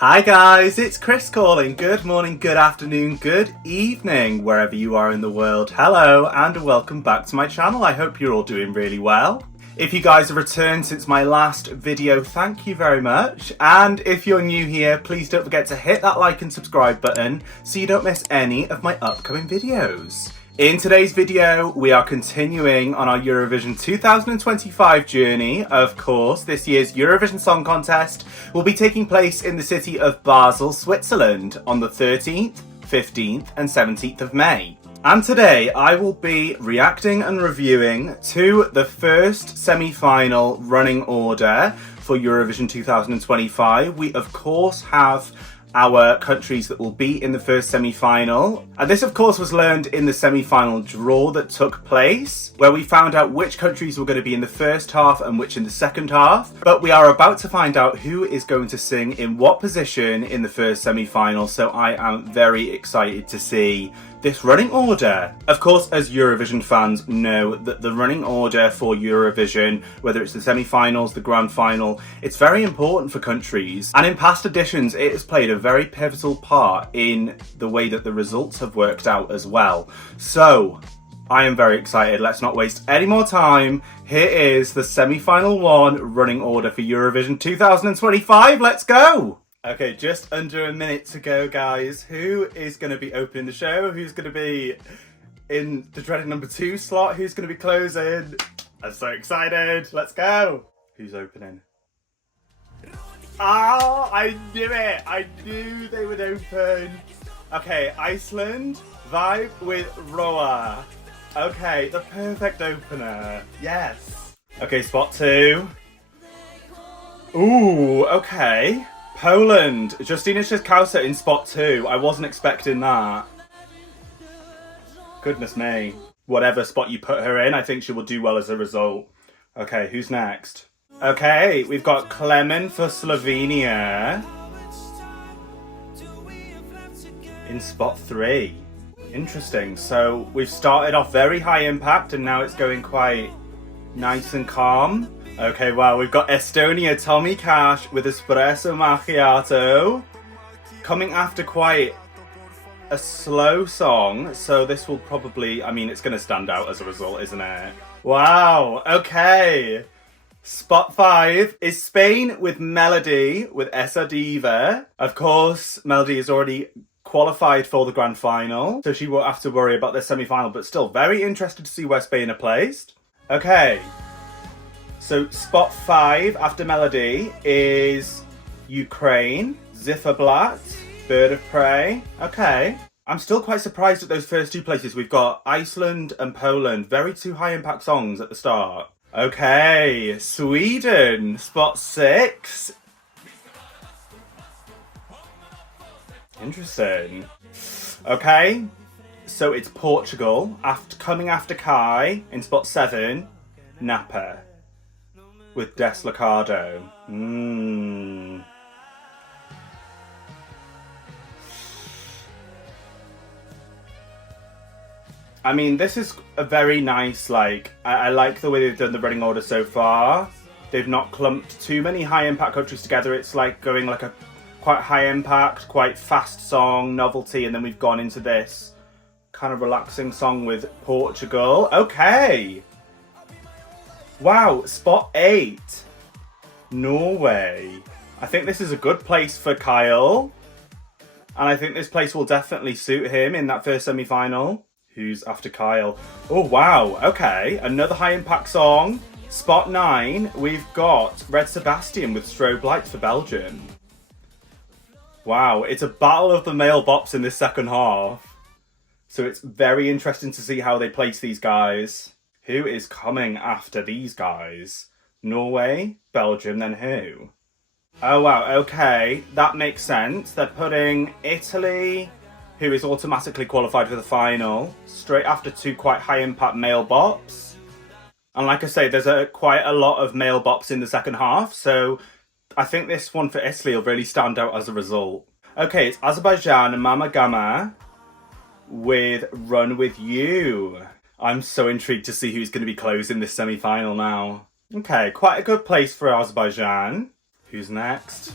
Hi guys, it's Chris calling. Good morning, good afternoon, good evening, wherever you are in the world. Hello and welcome back to my channel. I hope you're all doing really well. If you guys have returned since my last video, thank you very much. And if you're new here, please don't forget to hit that like and subscribe button so you don't miss any of my upcoming videos. In today's video, we are continuing on our Eurovision 2025 journey. Of course, this year's Eurovision Song Contest will be taking place in the city of Basel, Switzerland on the 13th, 15th and 17th of May. And today I will be reacting and reviewing to the first semi-final running order for Eurovision 2025. We of course have our countries that will be in the first semi-final. And this of course was learned in the semi-final draw that took place, where we found out which countries were going to be in the first half and which in the second half. But we are about to find out who is going to sing in what position in the first semi-final, so I am very excited to see this running order. Of course, as Eurovision fans know that the running order for Eurovision, whether it's the semi-finals, the grand final, it's very important for countries. And in past editions, it has played a very pivotal part in the way that the results have worked out as well. So, I am very excited. Let's not waste any more time. Here is the semi-final one running order for Eurovision 2025. Let's go! Okay, just under a minute to go, guys. Who is going to be opening the show? Who's going to be in the dreaded number 2 slot? Who's going to be closing? I'm so excited. Let's go. Who's opening? Oh, I knew it. I knew they would open. Okay, Iceland, Vibe with Roa. Okay, the perfect opener. Yes. Okay, spot 2. Ooh, okay. Poland, Justyna Szykausa in spot 2. I wasn't expecting that. Goodness me. Whatever spot you put her in, I think she will do well as a result. Okay, who's next? Okay, we've got Klemen for Slovenia in spot 3. Interesting. So we've started off very high impact and now it's going quite nice and calm. Okay, wow, we've got Estonia, Tommy Cash with Espresso Macchiato coming after quite a slow song, so this will probably, I mean, it's going to stand out as a result, isn't it? Wow, okay. Spot 5 is Spain with Melody with Esa Diva. Of course, Melody is already qualified for the grand final, so she won't have to worry about the semi-final, but still very interested to see where Spain are placed. Okay. So spot 5 after Melody is Ukraine, Zifferblatt, Bird of Prey. Okay. I'm still quite surprised at those first 2 places. We've got Iceland and Poland. Very 2 high impact songs at the start. Okay. Sweden, spot 6. Interesting. Okay. So it's Portugal, coming after Kai in spot 7, Napa with Deslocado. I mean, this is a very nice, like, I like the way they've done the running order so far. They've not clumped too many high impact countries together. It's like going like a quite high impact, quite fast song, novelty, and then we've gone into this kind of relaxing song with Portugal. Okay. Wow, spot 8. Norway. I think this is a good place for Kyle. And I think this place will definitely suit him in that first semi-final. Who's after Kyle? Oh, wow. Okay, another high impact song. Spot 9, we've got Red Sebastian with Strobe Lights for Belgium. Wow, it's a battle of the male bops in this second half. So it's very interesting to see how they place these guys. Who is coming after these guys? Norway, Belgium, then who? Oh wow, okay, that makes sense. They're putting Italy, who is automatically qualified for the final, straight after 2 quite high impact male bops. And like I say, there's quite a lot of male bops in the second half, so I think this one for Italy will really stand out as a result. Okay, it's Azerbaijan, Mama Gama with Run With You. I'm so intrigued to see who's going to be closing this semi-final now. Okay, quite a good place for Azerbaijan. Who's next?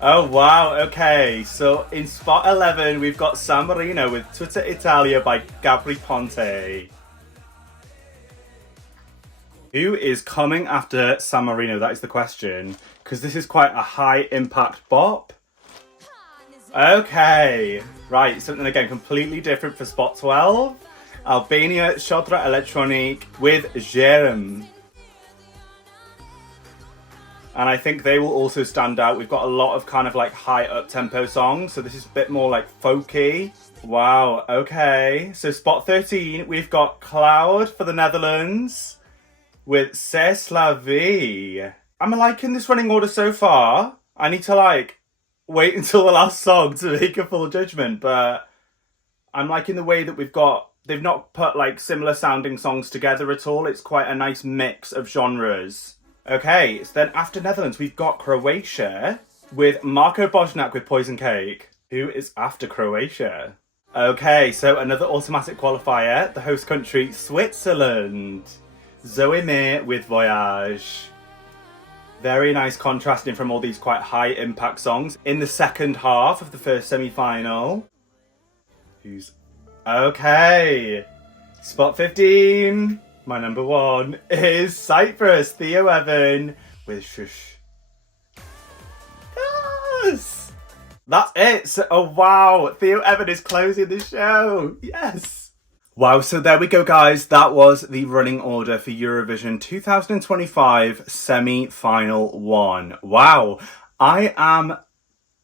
Oh wow, okay. So in spot 11, we've got San Marino with Tutta Italia by Gabri Ponte. Who is coming after San Marino? That is the question. Because this is quite a high impact bop. Okay, right, something again completely different for spot 12. Albania Shodra Electronic with Jerem. And I think they will also stand out. We've got a lot of kind of like high up-tempo songs, so this is a bit more like folky. Wow, okay. So spot 13, we've got Cloud for the Netherlands with C'est la vie. I'm liking this running order so far. I need to like wait until the last song to make a full judgment, but I'm liking the way that they've not put like similar sounding songs together at all. It's quite a nice mix of genres. Okay, so then after Netherlands, we've got Croatia with Marco Bosnak with Poison Cake. Who is after Croatia? Okay, so another automatic qualifier, the host country, Switzerland. Zoe Mir with Voyage. Very nice contrasting from all these quite high impact songs. In the second half of the first semi-final. Who's... Okay. Spot 15. My number one is Cyprus, Theo Evan with Shush. Yes! That's it. So, oh wow, Theo Evan is closing the show. Yes. Wow, so there we go, guys. That was the running order for Eurovision 2025 semi-final 1. Wow, I am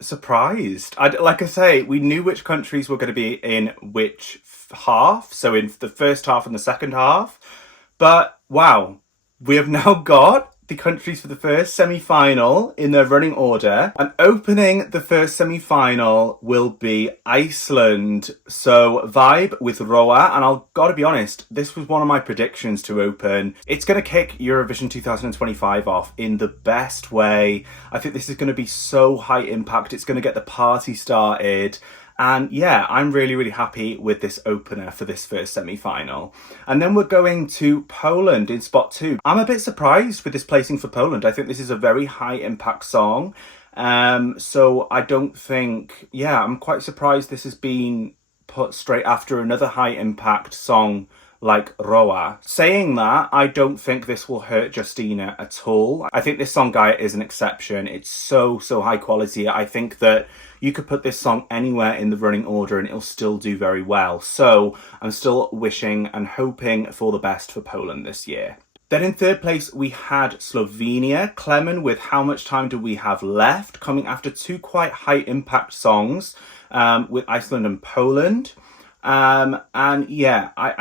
surprised. Like I say, we knew which countries were going to be in which half, so in the first half and the second half. But wow, we have now got the countries for the first semi-final in their running order. And opening the first semi-final will be Iceland. So Vibe with Roa. And I've got to be honest, this was one of my predictions to open. It's going to kick Eurovision 2025 off in the best way. I think this is going to be so high impact. It's going to get the party started. And yeah, I'm really, really happy with this opener for this first semi-final. And then we're going to Poland in spot 2. I'm a bit surprised with this placing for Poland. I think this is a very high impact song. So I don't think, I'm quite surprised this has been put straight after another high impact song like Roa. Saying that, I don't think this will hurt Justina at all. I think this song, Gaia, is an exception. It's so high quality. I think that you could put this song anywhere in the running order and it'll still do very well. So I'm still wishing and hoping for the best for Poland this year. Then in third place, we had Slovenia, Clemen with How Much Time Do We Have Left, coming after two quite high impact songs with Iceland and Poland. I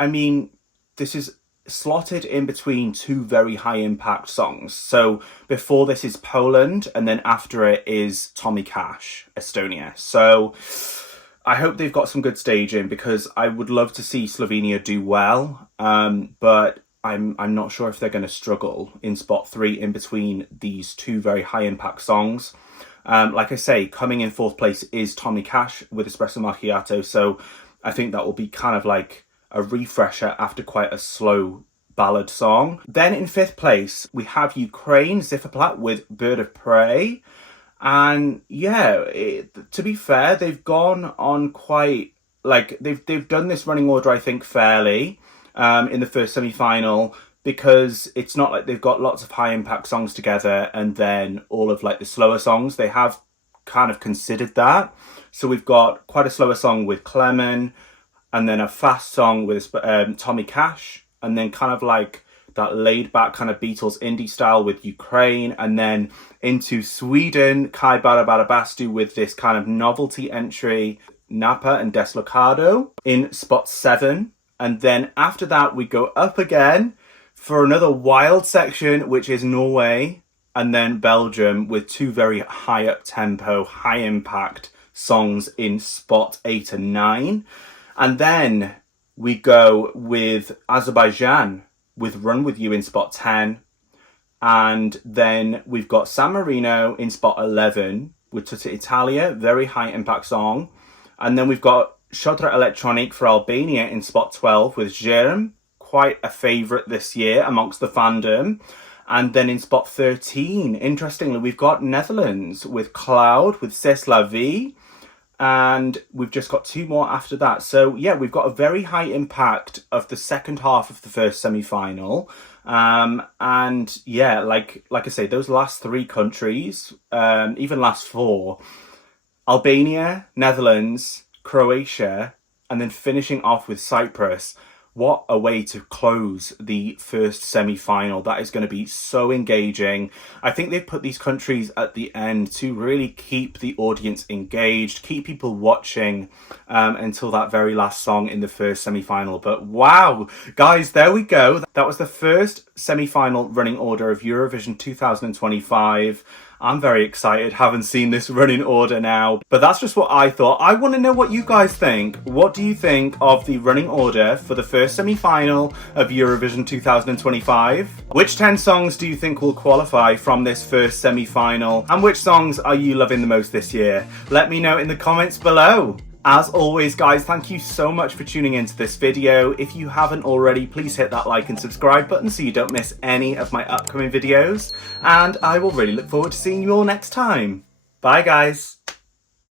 mean, this is slotted in between two very high impact songs. So before this is Poland, and then after it is Tommy Cash, Estonia. So I hope they've got some good staging because I would love to see Slovenia do well. But I'm not sure if they're going to struggle in spot 3 in between these two very high impact songs. Like I say, coming in fourth place is Tommy Cash with Espresso Macchiato. So I think that will be kind of like a refresher after quite a slow ballad song. Then in fifth place, we have Ukraine, Zifferplat with Bird of Prey. And to be fair, they've gone on quite, like, they've done this running order, I think, fairly in the first semi-final, because it's not like they've got lots of high impact songs together and then all of like the slower songs. They have kind of considered that. So we've got quite a slower song with Clemen, and then a fast song with Tommy Cash, and then kind of like that laid back kind of Beatles indie style with Ukraine, and then into Sweden, Kai Barabastu with this kind of novelty entry, Napa and Deslocado in spot 7. And then after that, we go up again for another wild section, which is Norway, and then Belgium with two very high up tempo, high impact songs in spot 8 and 9. And then we go with Azerbaijan with Run With You in spot 10. And then we've got San Marino in spot 11 with Tutta Italia, very high impact song. And then we've got Shodra Electronic for Albania in spot 12 with Jerem, quite a favourite this year amongst the fandom. And then in spot 13, interestingly, we've got Netherlands with Cloud, with C'est la vie. And we've just got 2 more after that. So yeah, we've got a very high impact of the second half of the first semi-final. And yeah, like I say, those last 3 countries, even last 4, Albania, Netherlands, Croatia, and then finishing off with Cyprus. What a way to close the first semi-final. That is going to be so engaging. I think they've put these countries at the end to really keep the audience engaged, keep people watching until that very last song in the first semi-final. But wow, guys, there we go. That was the first semi-final running order of Eurovision 2025. I'm very excited, haven't seen this running order now, but that's just what I thought. I want to know what you guys think. What do you think of the running order for the first semi-final of Eurovision 2025? Which 10 songs do you think will qualify from this first semi-final? And which songs are you loving the most this year? Let me know in the comments below. As always, guys, thank you so much for tuning into this video. If you haven't already, please hit that like and subscribe button so you don't miss any of my upcoming videos. And I will really look forward to seeing you all next time. Bye, guys.